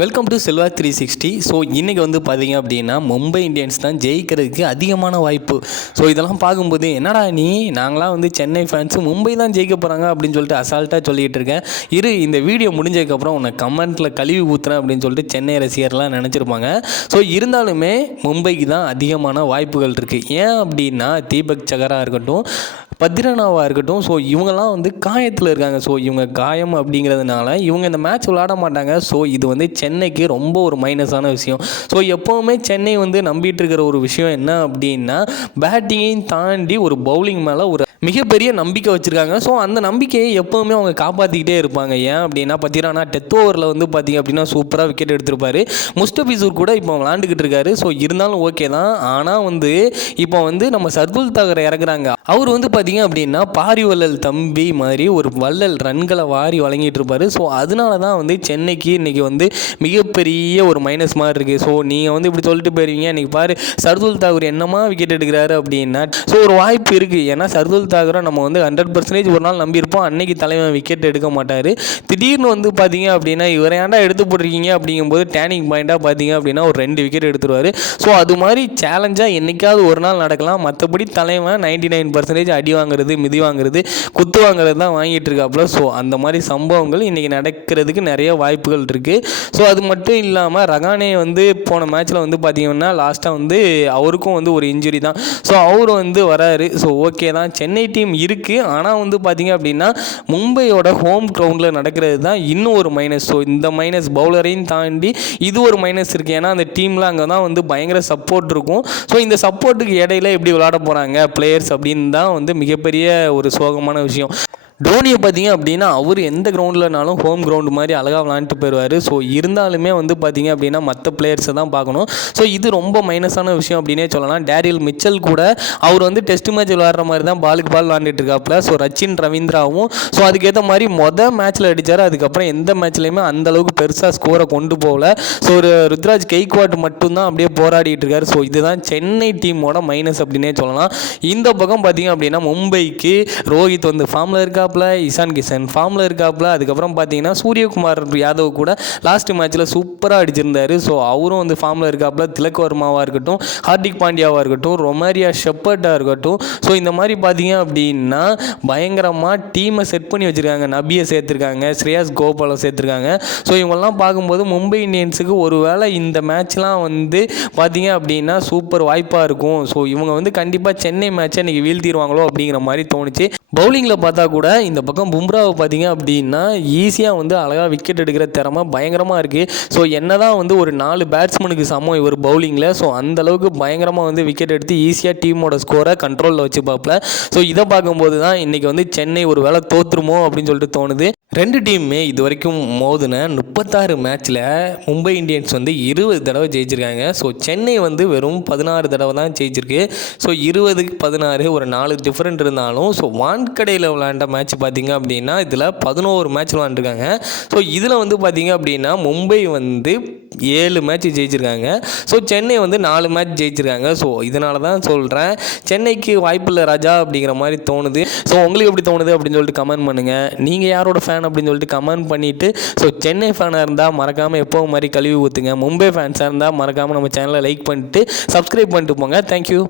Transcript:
Welcome to Selva 360. So இன்றைக்கி வந்து பார்த்திங்க அப்படின்னா மும்பை இந்தியன்ஸ் தான் ஜெயிக்கிறதுக்கு அதிகமான வாய்ப்பு. ஸோ இதெல்லாம் பார்க்கும்போது என்னடா நாங்களாம் வந்து சென்னை ஃபேன்ஸு மும்பை தான் ஜெயிக்க போகிறாங்க அப்படின்னு சொல்லிட்டு அசால்ட்டாக சொல்லிகிட்டு இருக்கேன். இந்த வீடியோ முடிஞ்சதுக்கப்புறம் உன்னை கமெண்ட்டில் கழுவி ஊற்றுறேன் அப்படின்னு சொல்லிட்டு சென்னை ரசிகர்லாம் நினச்சிருப்பாங்க. ஸோ இருந்தாலுமே மும்பைக்கு தான் அதிகமான வாய்ப்புகள் இருக்குது. ஏன் அப்படின்னா தீபக் சகராக இருக்கட்டும், பத்ரனாவாக இருக்கட்டும், ஸோ இவங்கெல்லாம் வந்து காயத்தில் இருக்காங்க. ஸோ இவங்க காயம் அப்படிங்கிறதுனால இவங்க இந்த மேட்ச் விளாட மாட்டாங்க. ஸோ இது வந்து சென்னைக்கு ரொம்ப ஒரு மைனஸான விஷயம். ஸோ எப்போவுமே சென்னை வந்து நம்பிட்டு இருக்கிற ஒரு விஷயம் என்ன அப்படின்னா, பேட்டிங்கையும் தாண்டி ஒரு பவுலிங் மேலே ஒரு மிகப்பெரிய நம்பிக்கை வச்சுருக்காங்க. ஸோ அந்த நம்பிக்கையை எப்போவுமே அவங்க காப்பாற்றிக்கிட்டே இருப்பாங்க. ஏன் அப்படின்னா பத்திரானா டெத் ஓவரில் வந்து பார்த்திங்க அப்படின்னா சூப்பராக விக்கெட் எடுத்திருப்பார். முஸ்டபிசூர் கூட இப்போ விளாண்டுக்கிட்டு இருக்காரு. ஸோ இருந்தாலும் ஓகே தான். ஆனால் வந்து இப்போ வந்து நம்ம சர்துல் தாகர் இறக்குறாங்க. அவர் வந்து பார்த்திங்க அப்படின்னா பாரிவல்லல் தம்பி மாதிரி ஒரு வள்ளல் ரன்களை வாரி வழங்கிட்டு இருப்பார். ஸோ அதனால தான் வந்து சென்னைக்கு இன்றைக்கி வந்து மிகப்பெரிய ஒரு மைனஸ் மாதிரி இருக்குது. ஸோ நீங்கள் வந்து இப்படி சொல்லிட்டு போயிருவீங்க, இன்றைக்கி பாரு சர்துல் தாகூர் என்னமா விக்கெட் எடுக்கிறாரு அப்படின்னா, ஸோ ஒரு வாய்ப்பு இருக்குது. ஏன்னா சர்துல் தாகூரை நம்ம வந்து 100% ஒரு நாள் நம்பியிருப்போம். அன்னைக்கு தலைவன் விக்கெட் எடுக்க மாட்டார். திடீர்னு வந்து பார்த்தீங்க அப்படின்னா இவரை ஏன்டா எடுத்து போட்டிருக்கீங்க அப்படிங்கும்போது டேர்னிங் பாயிண்ட்டாக பார்த்தீங்க அப்படின்னா ஒரு 2 விக்கெட் எடுத்துருவார். ஸோ அது மாதிரி சேலஞ்சாக என்றைக்காவது ஒரு நாள் நடக்கலாம். மற்றபடி தலைவன் 99% அடி வாங்குறது, மிதி வாங்குறது, குத்து வாங்குறது தான் வாங்கிட்டு இருக்காப்புல. ஸோ அந்த மாதிரி சம்பவங்கள் இன்றைக்கி நடக்கிறதுக்கு நிறைய வாய்ப்புகள் இருக்குது. ஸோ அது மட்டும் இல்லாமல் ரகானே வந்து போன மேட்ச்சில் வந்து பார்த்திங்கன்னா லாஸ்ட்டாக வந்து அவருக்கும் வந்து ஒரு இன்ஜுரி தான். ஸோ அவர் வந்து வராரு. ஸோ ஓகே தான், சென்னை டீம் இருக்குது. ஆனால் வந்து பார்த்திங்க அப்படின்னா மும்பையோட ஹோம் கிரவுண்டில் நடக்கிறது தான் இன்னும் ஒரு மைனஸ். ஸோ இந்த மைனஸ் பவுலரையும் தாண்டி இது ஒரு மைனஸ் இருக்குது. ஏன்னா அந்த டீமில் அங்கே தான் வந்து பயங்கர சப்போர்ட் இருக்கும். ஸோ இந்த சப்போர்ட்டுக்கு இடையில எப்படி விளையாட போகிறாங்க பிளேயர்ஸ் அப்படின்னு தான் வந்து மிகப்பெரிய ஒரு சோகமான விஷயம். டோனியை பார்த்தீங்க அப்படின்னா அவர் எந்த கிரவுண்ட்லனாலும் ஹோம் கிரவுண்டு மாதிரி அழகாக விளாண்டுட்டு போயிடுவார். ஸோ இருந்தாலுமே வந்து பார்த்திங்க அப்படின்னா மற்ற பிளேயர்ஸை தான் பார்க்கணும். ஸோ இது ரொம்ப மைனஸான விஷயம் அப்படின்னே சொல்லலாம். டேரியல் மிச்சல் கூட அவர் வந்து டெஸ்ட் மேட்ச் விளாட்ற மாதிரி தான் பாலுக்கு பால் விளாண்டுட்டு இருக்காப்புல. ஸோ ரச்சின் ரவீந்திராவும் ஸோ அதுக்கேற்ற மாதிரி மேட்ச்சில் அடித்தார். அதுக்கப்புறம் எந்த மேட்ச்லையுமே அந்தளவுக்கு பெருசாக ஸ்கோரை கொண்டு போகல. ஸோ ஒரு ருத்ராஜ் கெய்க்வாட் மட்டும்தான் அப்படியே போராடிட்டு இருக்காரு. ஸோ இதுதான் சென்னை டீமோட மைனஸ் அப்படின்னே சொல்லலாம். இந்த பக்கம் பார்த்திங்க அப்படின்னா மும்பைக்கு ரோஹித் வந்து ஃபார்மில் இருக்கா, இசான் கிஷன் ஃபார்மில் இருக்காப்புல. அதுக்கப்புறம் பார்த்தீங்கன்னா சூரியகுமார் யாதவ் கூட லாஸ்ட் மேட்ச்சில் சூப்பராக அடிச்சிருந்தாரு. ஸோ அவரும் வந்து ஃபார்மில் இருக்காப்புல. திலக் வர்மாவாக இருக்கட்டும், ஹார்திக் பாண்டியாவாக இருக்கட்டும், ரொமாரியா ஷெப்பர்ட்டாக இருக்கட்டும். ஸோ இந்த மாதிரி பார்த்தீங்க அப்படின்னா பயங்கரமாக டீமை செட் பண்ணி வச்சுருக்காங்க. நபியை சேர்த்துருக்காங்க, ஸ்ரேயாஸ் கோபாலை சேர்த்துருக்காங்க. ஸோ இவங்கெல்லாம் பார்க்கும்போது மும்பை இந்தியன்ஸுக்கு ஒரு வேளை இந்த மேட்ச்லாம் வந்து பார்த்தீங்க அப்படின்னா சூப்பர் வாய்ப்பாக இருக்கும். ஸோ இவங்க வந்து கண்டிப்பாக சென்னை மேட்ச்சை இன்றைக்கி வீழ்த்திடுவாங்களோ அப்படிங்கிற மாதிரி தோணுச்சு. பவுலிங்கில் பார்த்தா கூட இந்த பக்கம் பும்ராவை பார்த்தீங்க அப்படின்னா ஈஸியாக வந்து அழகாக விக்கெட் எடுக்கிற திறமை பயங்கரமாக இருக்குது. ஸோ என்ன தான் வந்து ஒரு 4 பேட்ஸ்மேனுக்கு சமம் இவர் பவுலிங்கில். ஸோ அந்தளவுக்கு பயங்கரமாக வந்து விக்கெட் எடுத்து ஈஸியாக டீமோட ஸ்கோரை கண்ட்ரோலில் வச்சு பார்ப்பல. ஸோ இதை பார்க்கும்போது தான் இன்றைக்கி வந்து சென்னை ஒரு வேளை தோற்றுமோ அப்படின்னு சொல்லிட்டு தோணுது. 2 டீமுமே இது வரைக்கும் மோதின 36 மேட்ச்சில் மும்பை இந்தியன்ஸ் வந்து 20 தடவை ஜெயிச்சிருக்காங்க. ஸோ சென்னை வந்து வெறும் 16 தடவை தான் ஜெயிச்சிருக்கு. ஸோ 20க்கு 16 ஒரு 4 டிஃப்ரெண்ட் இருந்தாலும் ஸோ வான்கடையில் விளையாண்ட மேட்ச் பார்த்திங்க அப்படின்னா இதில் 11 மேட்ச் விளாண்டுருக்காங்க. ஸோ இதில் வந்து பார்த்திங்க அப்படின்னா மும்பை வந்து 7 மேட்ச் ஜெயிச்சிருக்காங்க. ஸோ சென்னை வந்து 4 மேட்ச் ஜெயிச்சிருக்காங்க. ஸோ இதனால தான் சொல்கிறேன் சென்னைக்கு வாய்ப்பில்லை ராஜா அப்படிங்கிற மாதிரி தோணுது. ஸோ உங்களுக்கு எப்படி தோணுது அப்படின்னு சொல்லிட்டு கமெண்ட் பண்ணுங்கள். நீங்கள் யாரோட ஃபேன் அப்படின்னு சொல்லிட்டு கமெண்ட் பண்ணிவிட்டு, ஸோ சென்னை ஃபேனாக இருந்தால் மறக்காமல் எப்போவும் மாதிரி கழுவி ஊற்றுங்க. மும்பை ஃபேன்ஸாக இருந்தால் மறக்காமல் நம்ம சேனலை லைக் பண்ணிட்டு சப்ஸ்கிரைப் பண்ணிட்டு போங்க. தேங்க்யூ.